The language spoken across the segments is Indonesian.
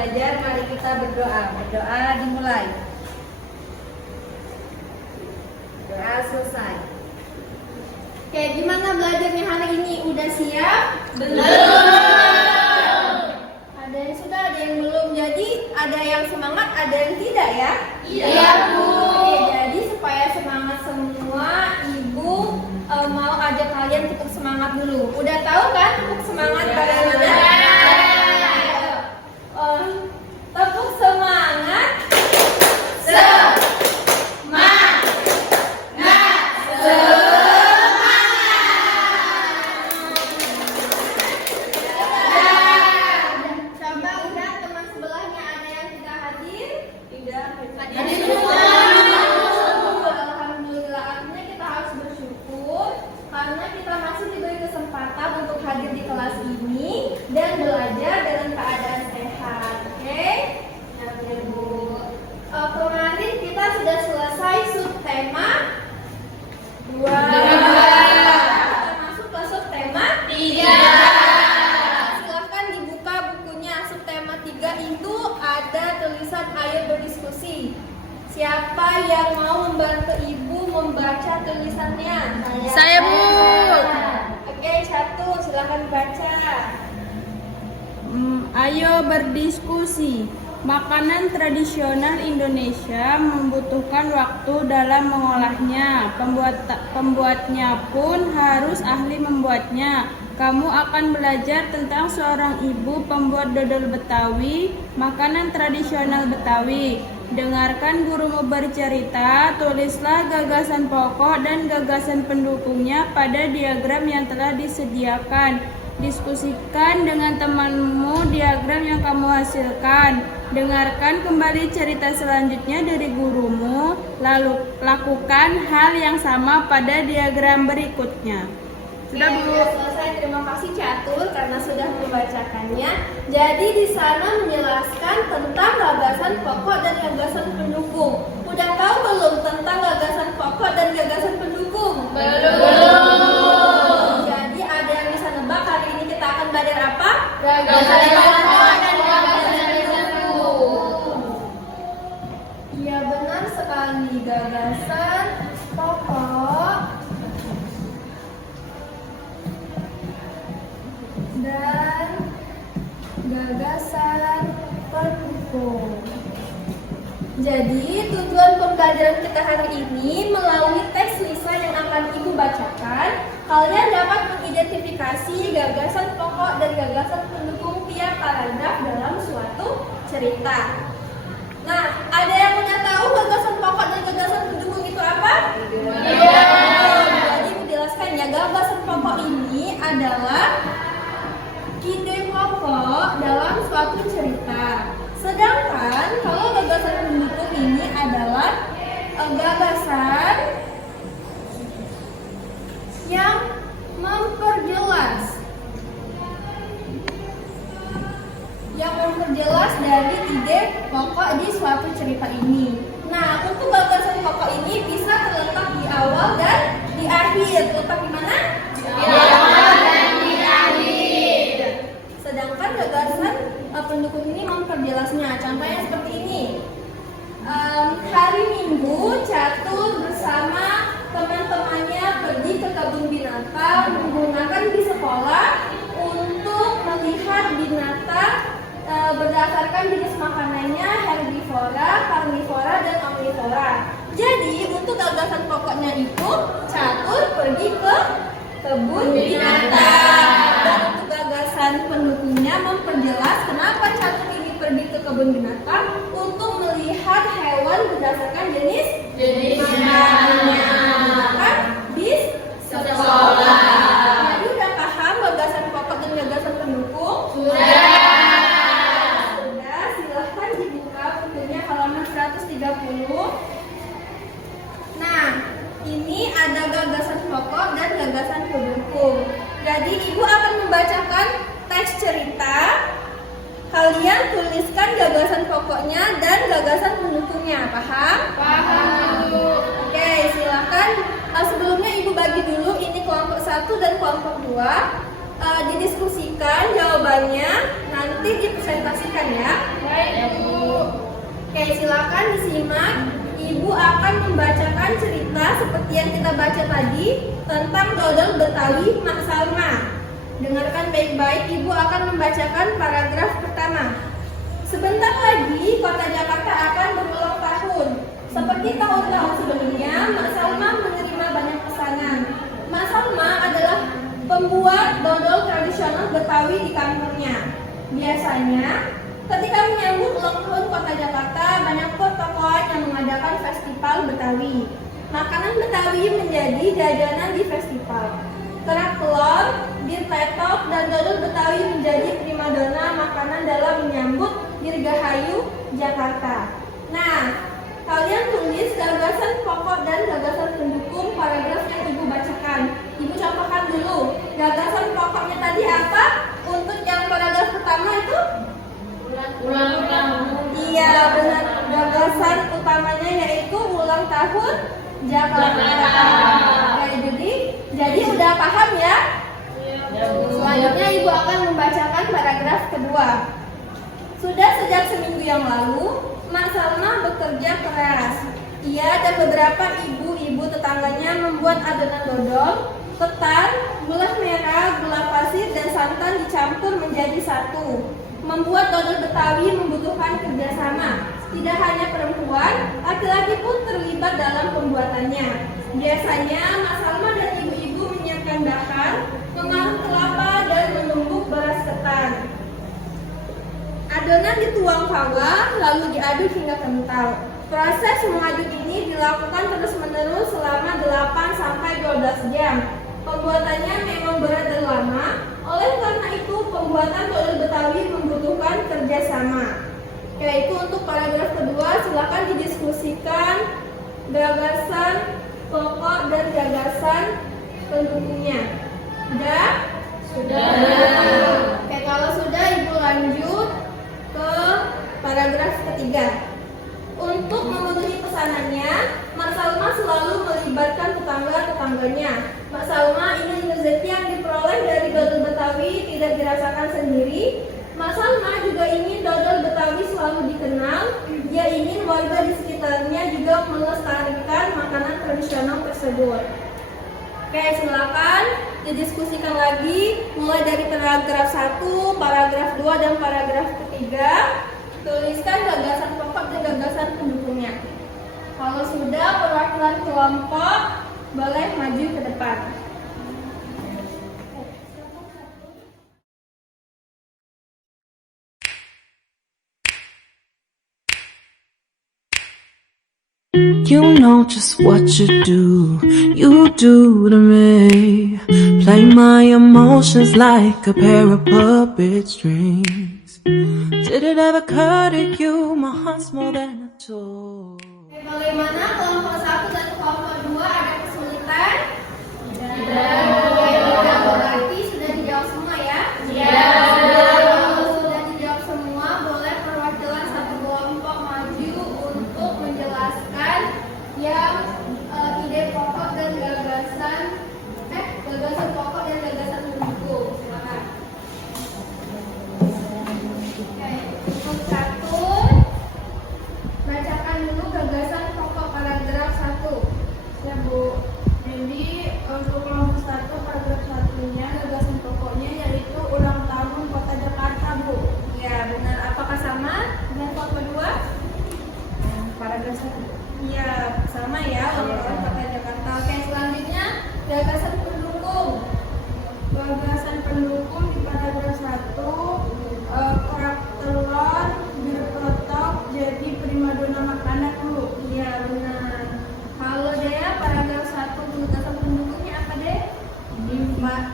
belajar, mari kita berdoa. Berdoa dimulai. Doa selesai. Oke, gimana belajarnya hari ini? Udah siap? Belum. Ada yang sudah, ada yang belum. Jadi ada yang semangat, ada yang tidak ya? Iya, Bu. Oke, jadi supaya semangat semua, Ibu mau ajak kalian untuk semangat dulu. Udah tahu kan untuk semangat bagaimana? Tepuk semangat. Coba udah teman sebelahnya ada yang tidak hadir? Tidak. Hadir semua. Alhamdulillah, artinya kita harus bersyukur karena kita masih diberi kesempatan untuk hadir di kelas ini dan belajar dalam keadaan sehat. Oke? Ya, Bu. Kemarin kita sudah selesai subtema 2. Kita masuk ke subtema 3. Silahkan dibuka bukunya. Subtema 3 itu ada tulisan ayo berdiskusi. Siapa yang mau membantu Ibu membaca tulisannya? Saya, Bu. Oke, 1, silahkan baca. Ayo berdiskusi. Makanan tradisional Indonesia membutuhkan waktu dalam mengolahnya. Pembuatnya pun harus ahli membuatnya. Kamu akan belajar tentang seorang ibu pembuat dodol Betawi, makanan tradisional Betawi. Dengarkan gurumu bercerita, tulislah gagasan pokok dan gagasan pendukungnya pada diagram yang telah disediakan. Diskusikan dengan temanmu diagram yang kamu hasilkan. Dengarkan kembali cerita selanjutnya dari gurumu, lalu lakukan hal yang sama pada diagram berikutnya. Sudah, Bu. Sudah selesai. Terima kasih Catur karena sudah membacakannya. Jadi di sana menjelaskan tentang gagasan pokok dan gagasan pendukung. Udah tahu belum tentang gagasan pokok dan gagasan pendukung? Belum. Jadi ada yang bisa nebak hari ini kita akan belajar apa? Gagasan pokok dan gagasan pendukung. Iya, benar sekali. Gagasan pokok dan gagasan pendukung. Jadi tujuan pembelajaran kita hari ini melalui teks Lisa yang akan Ibu bacakan, kalian dapat mengidentifikasi gagasan pokok dan gagasan pendukung tiap paragraf dalam suatu cerita. Nah, ada yang udah tahu gagasan pokok dan gagasan pendukung itu apa? Iya. Jadi Ibu jelaskan ya, gagasan pokok ini adalah ide pokok dalam suatu cerita. Sedangkan kalau gagasan pendukung ini adalah gagasan yang memperjelas dari ide pokok di suatu cerita ini. Nah, untuk gagasan pokok ini bisa terletak di awal dan di akhir. Terletak di mana? Di awal dan di akhir. Sedangkan gagasan pendukung ini memperjelasnya. Contohnya seperti ini. Hari Minggu, Catur bersama teman-temannya pergi ke kebun binatang menggunakan bis sekolah untuk melihat binatang berdasarkan jenis makanannya, herbivora, karnivora, dan omnivora. Jadi untuk gagasan pokoknya itu Catur pergi ke kebun binatang. Dan untuk gagasan pendukungnya memperjelas kenapa Catur ini pergi ke kebun binatang untuk melihat hewan berdasarkan jenis makanannya. Kan bis sekolah. Jadi udah paham gagasan pokok dan gagasan pendukung? Sudah. Silahkan dibuka bukunya halaman 130. Nah, ini ada gagasan pokok dan gagasan pendukung. Jadi Ibu akan membacakan teks cerita. Kalian tuliskan gagasan pokoknya dan gagasan pendukungnya. Paham? Paham. Oke, silakan. Sebelumnya Ibu bagi dulu ini kelompok 1 dan kelompok 2. Didiskusikan jawabannya, nanti dipresentasikan ya. Baik, Bu. Oke, silakan disimak. Ibu akan membacakan cerita seperti yang kita baca tadi tentang dodol Betawi Mak Salma. Dengarkan baik-baik, Ibu akan membacakan paragraf pertama. Sebentar lagi Kota Jakarta akan berulang tahun. Seperti tahun-tahun sebelumnya, Mak Salma menerima banyak pesanan. Mak Salma adalah pembuat dodol tradisional Betawi di kampungnya. Biasanya, ketika menyambut ulang tahun Kota Jakarta, banyak tokoh yang mengadakan festival Betawi. Makanan Betawi menjadi jajanan di festival. Kerak telur, bir petok, dan dodol Betawi menjadi primadona makanan dalam menyambut Dirgahayu Jakarta. Nah, kalian tulis gagasan pokok dan gagasan pendukung paragraf yang Ibu bacakan. Ibu contohkan dulu. Gagasan pokoknya tadi apa? Untuk yang paragraf pertama itu? Ulang tahun. Iya, benar. Gagasan utamanya yaitu ulang tahun Jakarta. Jadi udah paham ya? Selanjutnya Ibu akan membacakan paragraf kedua. Sudah sejak seminggu yang lalu, Mak Salma bekerja keras. Ia dan beberapa ibu-ibu tetangganya membuat adonan dodol, ketan, gula merah, gula pasir, dan santan dicampur menjadi satu. Membuat dodol Betawi membutuhkan kerjasama. Tidak hanya perempuan, laki-laki pun terlibat dalam pembuatannya. Biasanya Mak Salma dan ibu-ibu menyiapkan bahan, mengarut kelapa, dan menumbuk beras ketan. Adonan dituang kawah, lalu diaduk hingga kental. Proses mengaduk ini dilakukan terus-menerus selama 8-12 jam. Pembuatannya memang berat dan lama, oleh karena itu pembuatan dodol Betawi membutuhkan kerjasama. Yaitu untuk paragraf kedua, silakan didiskusikan gagasan pokok dan gagasan pendukungnya. Sudah? Sudah. Oke, kalau sudah Ibu lanjut ke paragraf ketiga. Untuk memenuhi pesanannya, Mak Salma selalu melibatkan tetangga-tetangganya. Mak Salma ingin rezeki yang diperoleh dari dodol Betawi tidak dirasakan sendiri. Mak Salma juga ingin dodol Betawi selalu dikenal. Dia ingin warga di sekitarnya juga melestarikan makanan tradisional tersebut. Oke, silakan didiskusikan lagi mulai dari paragraf 1, paragraf 2, dan paragraf ketiga. Tuliskan gagasan pokok dan gagasan pendukungnya. Kalau sudah, perwakilan kelompok boleh maju ke depan. You know just what you do to me. Play my emotions like a pair of puppet strings. Did it ever occur to you my heart's more than a toy? Bagaimana kelompok 1 dan kelompok 2 ada kesulitan? Tidak. Berarti sudah dijawab semua ya? Iya. Kalau sudah dijawab semua, boleh perwakilan satu kelompok maju untuk menjelaskan yang ide pokok dan gagasan pokok dan gagasan pendukung. Silakan. Oke, untuk 1, bacakan dulu gagasan pokok paragraf 1. Ya, Bu. Jadi untuk kelompok 1, paragraf 1-nya gagasan pokoknya yaitu ulang tahun Kota Jakarta, Bu. Ya, benar. Apakah sama dengan kelompok 2? Paragraf 1. Iya, sama ya, ulang tahun Kota Jakarta. Oke, selanjutnya gagasan pendukung. Gagasan pendukung di paragraf 1, kerak telur, bir petok jadi primadona makanan, Bu. Iya, benar. Kalau Dea, paragraf 1 gagasan pendukungnya apa, Dea? Mak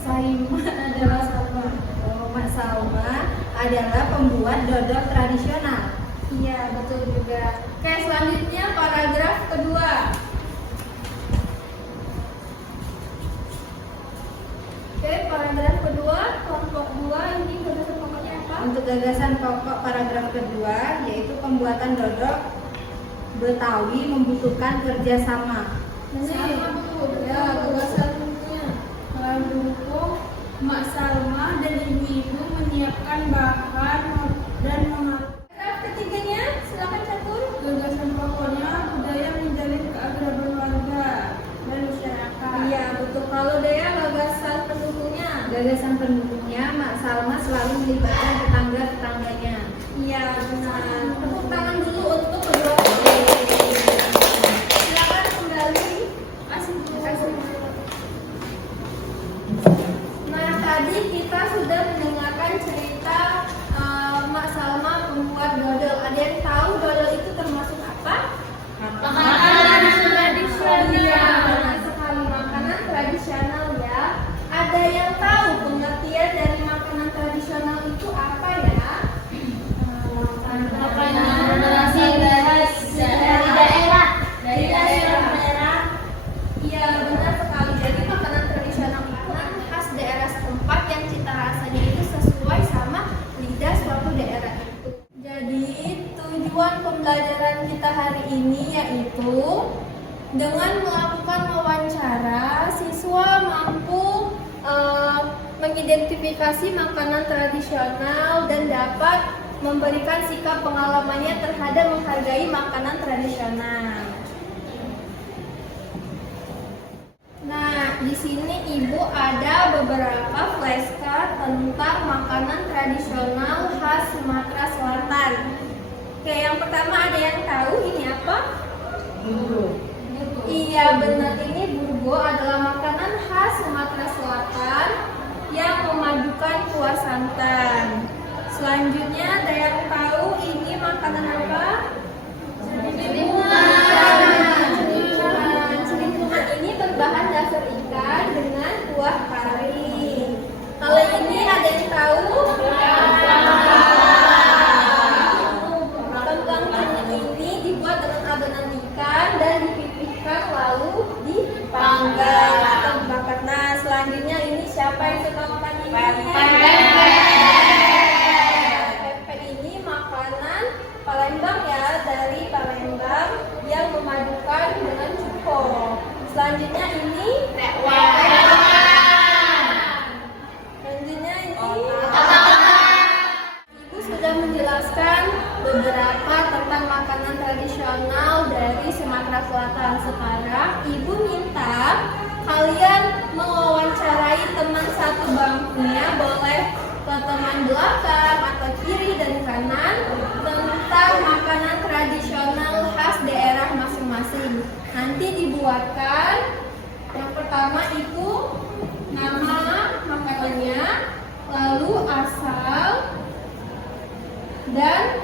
Salma adalah Mak Salma adalah pembuat dodol tradisional. Iya, betul juga. Oke, selanjutnya paragraf kedua. Oke, paragraf kedua, kelompok 2 ini gagasan pokoknya apa? Untuk gagasan pokok paragraf kedua yaitu pembuatan dodol Betawi membutuhkan kerjasama. Sama, Bu. Ya, gagasannya mendukung Mak Salma dan ibu-ibu menyiapkan bahan dan mengarut benar. Tepuk tangan dulu untuk kedua. Silakan kembali. Kasih. Nah, tadi kita sudah mendengarkan cerita Mak Salma membuat dodol. Ada yang tahu dodol itu termasuk apa? Makanan tradisional. Benar sekali, makanan tradisional ya. Ada yang tahu pengertian dari makanan tradisional itu apa ya? Makanan dari daerah. Iya, benar sekali. Jadi makanan tradisional itu khas daerah setempat yang cita rasanya itu sesuai sama lidah suatu daerah itu. Jadi tujuan pembelajaran kita hari ini yaitu dengan melakukan wawancara, siswa mampu mengidentifikasi makanan tradisional dan dapat memberikan sikap pengalamannya terhadap menghargai makanan tradisional. Nah, di sini Ibu ada beberapa flashcard tentang makanan tradisional khas Sumatera Selatan. Oke, yang pertama ada yang tahu ini apa? Burgo. Iya, benar, ini burgo adalah makanan khas Sumatera Selatan yang memadukan kuah santan. Selanjutnya ada yang tahu ini makanan apa? Celimpungan ini berbahan dasar ikan dengan kuah kari. Kalau ini ada yang tahu? Kentang celing ini dibuat dengan adonan ikan dan dipipihkan lalu dipanggang atau dibakar. Nah, selanjutnya ini siapa yang suka makan ini? Pempek ini makanan Palembang ya, dari Palembang yang memadukan dengan cuko. Selanjutnya ini selanjutnya ini Ibu sudah menjelaskan beberapa tentang makanan tradisional dari Sumatera Selatan. Sekarang Ibu minta kalian mewawancarai teman satu bangkunya, boleh ke teman belakang atau kiri dan kanan, tentang makanan tradisional khas daerah masing-masing. Nanti dibuatkan. Yang pertama itu nama makanannya, lalu asal dan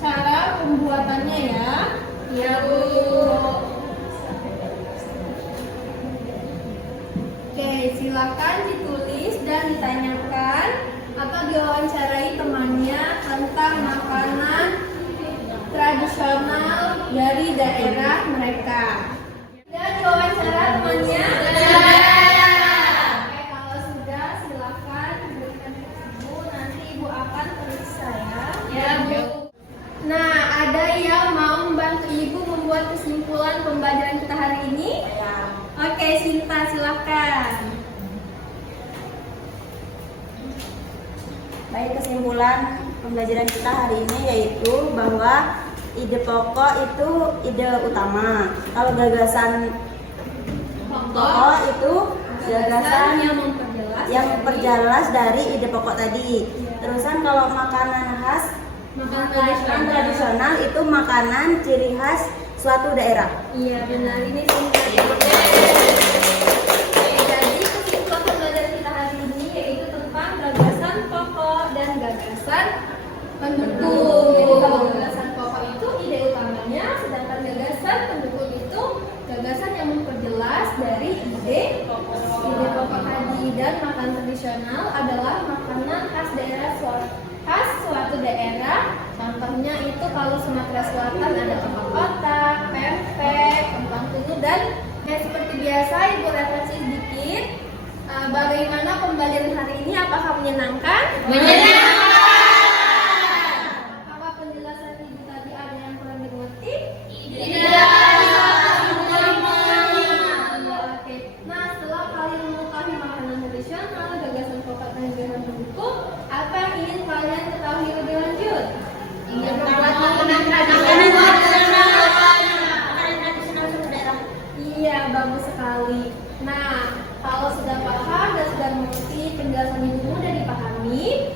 cara pembuatannya ya. Ya, Bu. Oke, silakan ditulis dan ditanyakan atau diwawancarai temannya tentang makanan tradisional dari daerah mereka. Dan diwawancara temannya. Oke, kalau sudah silakan berikan ke Ibu. Nanti Ibu akan periksa ya. Ya, Bu. Nah, ada yang mau membantu Ibu membuat kesimpulan pembelajaran kita hari ini? Oke, Sinta, silakan. Baik, kesimpulan pembelajaran kita hari ini yaitu bahwa ide pokok itu ide utama. Kalau gagasan pokok itu gagasan yang memperjelas dari ide pokok tadi. Terusan kalau makanan khas, makanan tradisional itu makanan ciri khas suatu daerah. Iya, benar, ini Sinta. Jadi kesimpulan pembelajaran kita hari ini yaitu tentang gagasan pokok dan gagasan pendukung. Jadi kalau gagasan pokok itu ide utamanya, sedangkan gagasan pendukung itu gagasan yang memperjelas dari ide pokok tadi. Dan makanan tradisional adalah makanan khas daerah khas suatu daerah. Contohnya itu kalau Sumatera Selatan ada otak-otak, pempek, kentang tunu, dan seperti biasa Ibu referensi sedikit. Bagaimana pembelajaran hari ini? Apakah menyenangkan? Apa penjelasan Ibu tadi ada yang kurang dimengerti? Oke. Nah, setelah kalian mengetahui makanan tradisional, gagasan pokok dan gagasan pendukung, apa yang ingin kalian ketahui lebih lanjut? Makanan tradisional suatu daerah. Iya, bagus sekali. Nah, kalau sudah paham dan sudah mengerti penjelasan Ibu mudah dipahami,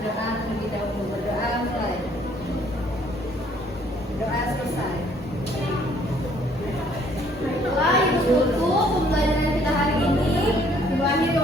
berdoa terlebih dahulu. Berdoa mulai. Doa selesai. Baiklah, Ibu tutup pembelajaran kita hari ini. Ibu akhiri